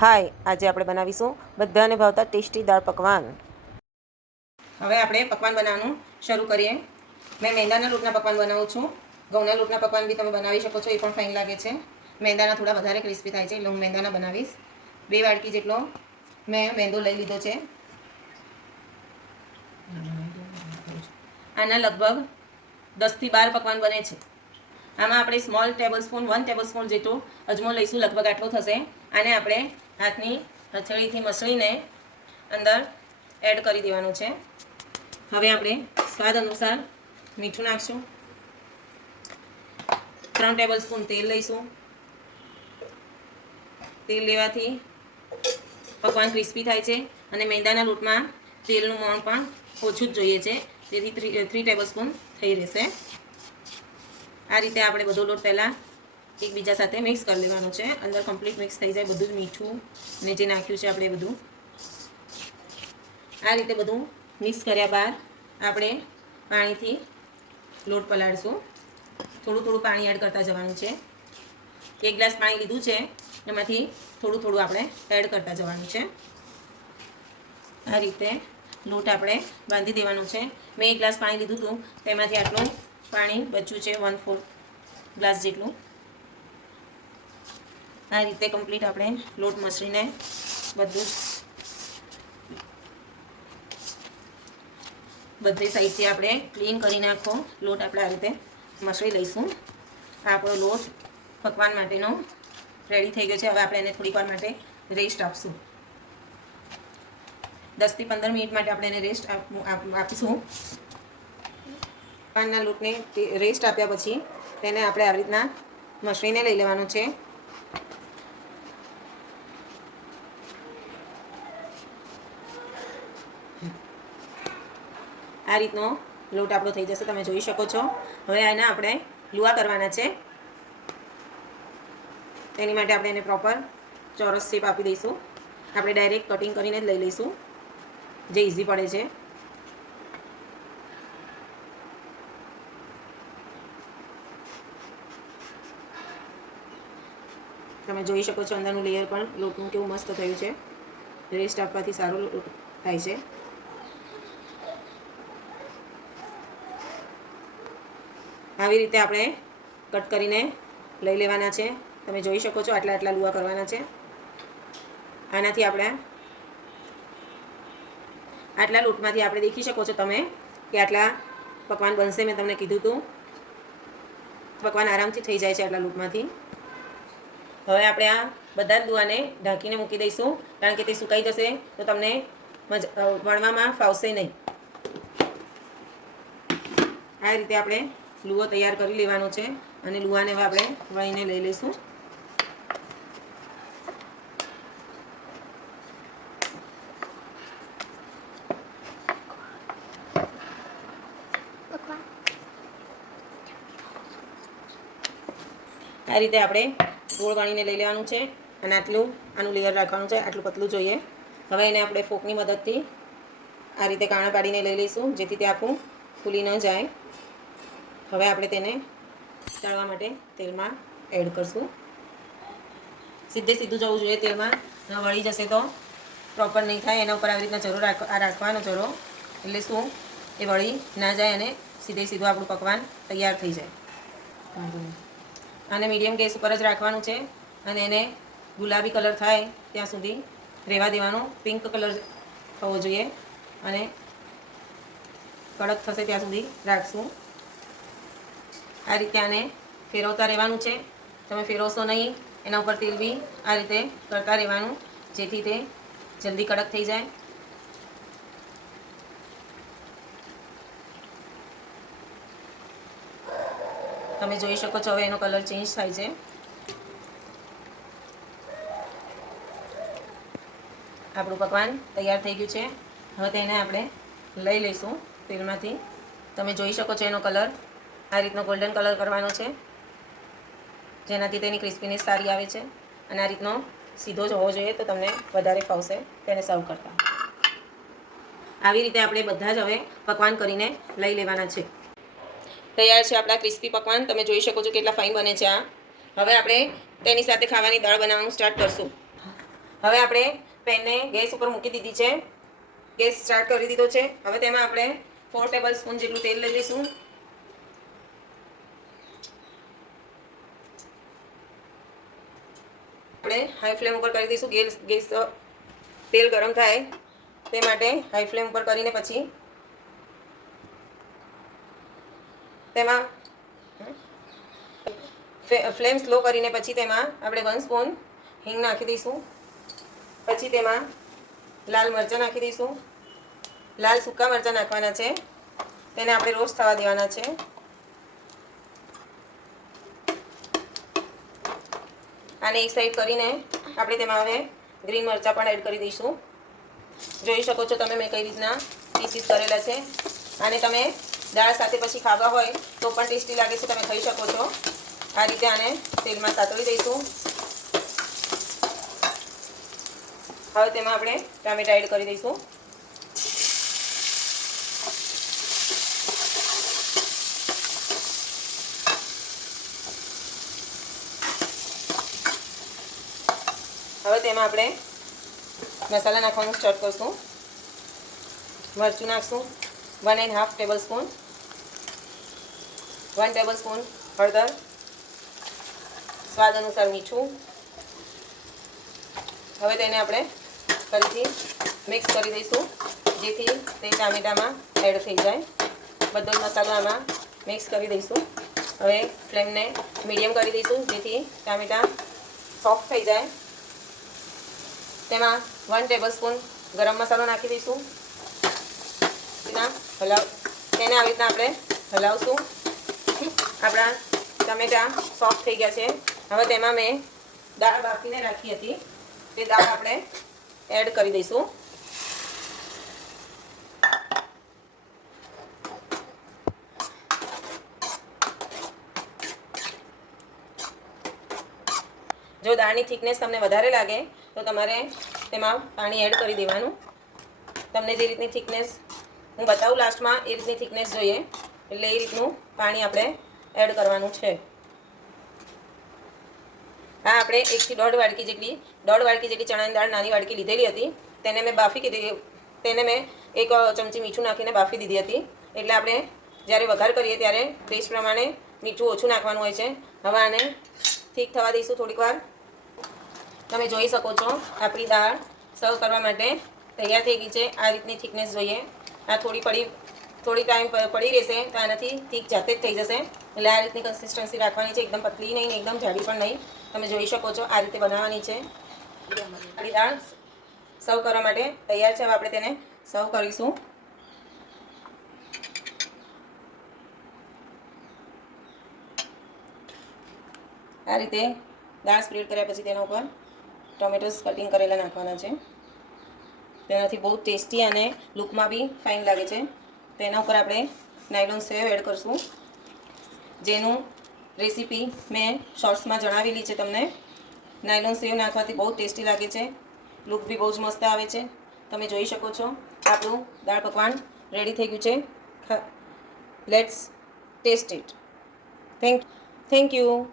હાય, આજે આપણે બનાવીશું બધાને ભાવતા ટેસ્ટી દાળ પકવાન. હવે આપણે પકવાન બનાવવાનું શરૂ કરીએ. મેં મેંદાના લોટના પકવાન બનાવું છું. ઘઉંના લોટના પકવાન બી તમે બનાવી શકો છો, એ પણ ફાઇન લાગે છે. મેંદાના થોડા વધારે ક્રિસ્પી થાય છે, એટલે હું મેંદાના બનાવીશ. 2 વાટકી જેટલો મેં મેંદો લઈ લીધો છે. આના લગભગ 10 થી 12 પકવાન બને છે. આમાં આપણે સ્મોલ ટેબલસ્પૂન 1 ટેબલસ્પૂન જેટલો અજમો લઈશું, લગભગ આટલો થશે. આને આપણે હાથની હથેળીથી મસળીને અંદર એડ કરી દેવાનું છે. હવે આપણે સ્વાદ અનુસાર મીઠું નાખશું. 3 ટેબલસ્પૂન તેલ લઈશું. તેલ લેવાથી પકવાન ક્રિસ્પી થાય છે અને મેંદાના લોટમાં તેલનું મોણ પણ ઓછું જ જોઈએ છે, તેથી 3 ટેબલસ્પૂન થઈ રહેશે. આ રીતે આપણે બધો લોટ પહેલાં એકબીજા સાથે મિક્સ કરી લેવાનું છે. અંદર કમ્પ્લીટ મિક્સ થઈ જાય બધું જ, મીઠું ને જે નાખ્યું છે આપણે બધું. આ રીતે બધું મિક્સ કર્યા બાદ આપણે પાણીથી લોટ પલાળીશું. થોડું થોડું પાણી એડ કરતા જવાનું છે. 1 ગ્લાસ પાણી લીધું છે, એમાંથી થોડું થોડું આપણે એડ કરતા જવાનું છે. આ રીતે લોટ આપણે બાંધી દેવાનો છે. મેં 1 ગ્લાસ પાણી લીધું હતું, તેમાંથી આટલું પાણી બચ્યું છે, 1/4 ગ્લાસ જેટલું. આ રીતે કમ્પ્લીટ આપણે લોટ મસળીને બધું બધી સાઈડથી આપણે ક્લીન કરી નાખો. લોટ આપણે આ રીતે મસળી લઈશું. આપણો લોટ પકવાન માટેનો રેડી થઈ ગયો છે. હવે આપણે એને થોડીક વાર માટે રેસ્ટ આપશું. 10 થી 15 મિનિટ માટે આપણે એને રેસ્ટ આપીશું. પકવાનના લોટને રેસ્ટ આપ્યા પછી તેને આપણે આવી રીતના મસળીને લઈ લેવાનું છે. આ રીતનો લોટ આપણો થઈ જશે, તમે જોઈ શકો છો. હવે આને આપણે લુવા કરવાના છે. તેની માટે આપણે એને પ્રોપર ચોરસ શેપ આપી દઈશું. આપણે ડાયરેક્ટ કટિંગ કરીને જ લઈ લઈશું, જે ઇઝી પડે છે. તમે જોઈ શકો છો અંદરનું લેયર પણ લોટનું કેવું મસ્ત થયું છે. રેસ્ટ આપવાથી સારું લોટ થાય છે. આવી રીતે આપણે કટ કરીને લઈ લેવાના છે. તમે જોઈ શકો છો આટલા આટલા લુવા કરવાના છે. આનાથી આપણે આટલા લોટમાંથી આપણે દેખી શકો છો તમે કે આટલા પકવાન બનશે. મેં તમને કીધું હતું, પકવાન આરામથી થઈ જાય છે આટલા લોટમાંથી. હવે આપણે આ બધા જ લુવાને ઢાંકીને મૂકી દઈશું, કારણ કે તે સુકાઈ જશે તો તમને વણવામાં ફાવશે નહીં. આ રીતે આપણે લુવો તૈયાર કરી લેવાનો છે અને લુવાને હવે આપણે વણીને લઈ લઈશું. આ રીતે આપણે ગોળ વણીને લઈ લેવાનું છે અને આનું લેયર રાખવાનું છે. આટલું પતલું જોઈએ. હવે એને આપણે ફોકની મદદથી આ રીતે કાણા પાડીને લઈ લઈશું, જેથી તે આખું ફૂલી ન જાય. હવે આપણે તેને તળવા માટે તેલમાં એડ કરશું. સીધું જવું જોઈએ તેલમાં, વળી જશે તો પ્રોપર નહીં થાય. એના ઉપર આવી રીતના જરો રાખવાનો જરો, એટલે શું એ વળી ના જાય અને સીધું આપણું પકવાન તૈયાર થઈ જાય. આને મીડિયમ ગેસ ઉપર જ રાખવાનું છે અને એને ગુલાબી કલર થાય ત્યાં સુધી રહેવા દેવાનો. પિંક કલર થવો જોઈએ અને કડક થશે ત્યાં સુધી રાખશું. આ રીતે આને ફેરવતા રહેવાનું છે. તમે ફેરવશો નહીં, એના ઉપર તેલ બી આ રીતે કરતા રહેવાનું, જેથી તે જલ્દી કડક થઈ જાય. તમે જોઈ શકો છો હવે એનો કલર ચેન્જ થાય છે. આપણું પકવાન તૈયાર થઈ ગયું છે. હવે તેને આપણે લઈ લઈશું તેલમાંથી. તમે જોઈ શકો છો એનો કલર આ રીતનો ગોલ્ડન કલર કરવાનો છે, જેનાથી તેની ક્રિસ્પીનેસ સારી આવે છે. અને આ રીતનો સીધો જ હોવો જોઈએ તો તમને વધારે ફાવશે તેને સર્વ કરતા. આવી રીતે આપણે બધા જ હવે પકવાન કરીને લઈ લેવાના છે. તૈયાર છે આપણા ક્રિસ્પી પકવાન. તમે જોઈ શકો છો કેટલા ફાઇન બને છે આ. હવે આપણે તેની સાથે ખાવાની દાળ બનાવવાનું સ્ટાર્ટ કરશું. હવે આપણે પેનને ગેસ ઉપર મૂકી દીધી છે, ગેસ સ્ટાર્ટ કરી દીધો છે. હવે તેમાં આપણે 4 ટેબલસ્પૂન જેટલું તેલ લઈ લઈશું. આપણે હાઈ ફ્લેમ ઉપર કરી દઈશું. ગેસ તેલ ગરમ થાય તે માટે હાઈ ફ્લેમ ઉપર કરીને પછી તેમાં ફ્લેમ સ્લો કરીને પછી તેમાં આપણે 1 સ્પૂન હિંગ નાખી દઈશું. પછી તેમાં લાલ મરચાં નાખી દઈશું. લાલ સૂકા મરચાં નાખવાના છે, તેને આપણે રોસ્ટ થવા દેવાના છે. આને એક સાઈડ કરીને આપણે તેમાં હવે ગ્રીન મરચાં પણ એડ કરી દઈશું. જોઈ શકો છો તમે મેં કઈ રીતના પીસીસ કરેલા છે. આને તમે દાળ સાથે પછી ખાવા હોય તો પણ ટેસ્ટી લાગે છે, તમે ખાઈ શકો છો. આ રીતે આને તેલમાં સાતળી દઈશું. હવે તેમાં આપણે ટામેટા એડ કરી દઈશું. હવે તેમાં આપણે મસાલા નાખવાનું સ્ટાર્ટ કરશું. મરચું નાખશું 1.5 ટેબલસ્પૂન, 1 ટેબલસ્પૂન હળદર, સ્વાદ અનુસાર મીઠું. હવે તેને આપણે ફરીથી મિક્સ કરી દઈશું જેથી તે ટામેટામાં એડ થઈ જાય. બધો જ મસાલો આમાં મિક્સ કરી દઈશું. હવે ફ્લેમને મીડિયમ કરી દઈશું જેથી ટામેટા સોફ્ટ થઈ જાય. તેમાં 1 ટેબલસ્પૂન ગરમ મસાલો નાખી દઈશું. તેને આવી રીતના આપણે હલાવશું. આપણા ટામેટા સોફ્ટ થઈ ગયા છે. હવે તેમાં મેં દાળ બાફીને રાખી હતી તે દાળ આપણે એડ કરી દઈશું. જો દાળની થિકનેસ તમને વધારે લાગે તો તમારે તેમાં પાણી એડ કરી દેવાનું. તમને જે રીતની થિકનેસ હું બતાવું લાસ્ટમાં એ રીતની થિકનેસ જોઈએ એટલે એ રીતનું પાણી આપણે એડ કરવાનું છે. આ આપણે 1 થી 1.5 વાડકી જેટલી ચણાની દાળ નાની વાડકી લીધેલી હતી. તેને મેં બાફી કીધી, તેને મેં 1 ચમચી મીઠું નાખીને બાફી દીધી હતી. એટલે આપણે જ્યારે વઘાર કરીએ ત્યારે ટેસ્ટ પ્રમાણે મીઠું ઓછું નાખવાનું હોય છે. હવે આને ઠીક થવા દઈશું થોડીક વાર. તમે જોઈ શકો છો આપણી દાળ સર્વ કરવા માટે તૈયાર થઈ ગઈ છે. આ રીતની થિકનેસ જોઈએ. આ થોડી ટાઈમ પડી રહેશે તો આનાથી થીક જાતે જ થઈ જશે. એટલે આ રીતની કન્સિસ્ટન્સી રાખવાની છે, એકદમ પતલી નહીં એકદમ જાડી પણ નહીં. તમે જોઈ શકો છો આ રીતે બનાવવાની છે. આપણી દાળ સર્વ કરવા માટે તૈયાર છે. હવે આપણે તેને સર્વ કરીશું. આ રીતે દાળ સ્પ્રેડ કર્યા પછી તેના ઉપર ટોમેટોસ કટિંગ કરેલા નાખવાના છે. તેનાથી બહુ ટેસ્ટી અને લુકમાં બી ફાઇન લાગે છે. તેના ઉપર આપણે નાયલોન સેવ એડ કરશું, જેનું રેસીપી મેં શોર્ટ્સમાં જણાવેલી છે તમને. નાયલોન સેવ નાખવાથી બહુ ટેસ્ટી લાગે છે, લુક બી બહુ જ મસ્ત આવે છે. તમે જોઈ શકો છો આપણું દાળ પકવાન રેડી થઈ ગયું છે. Let's test it. Thank you.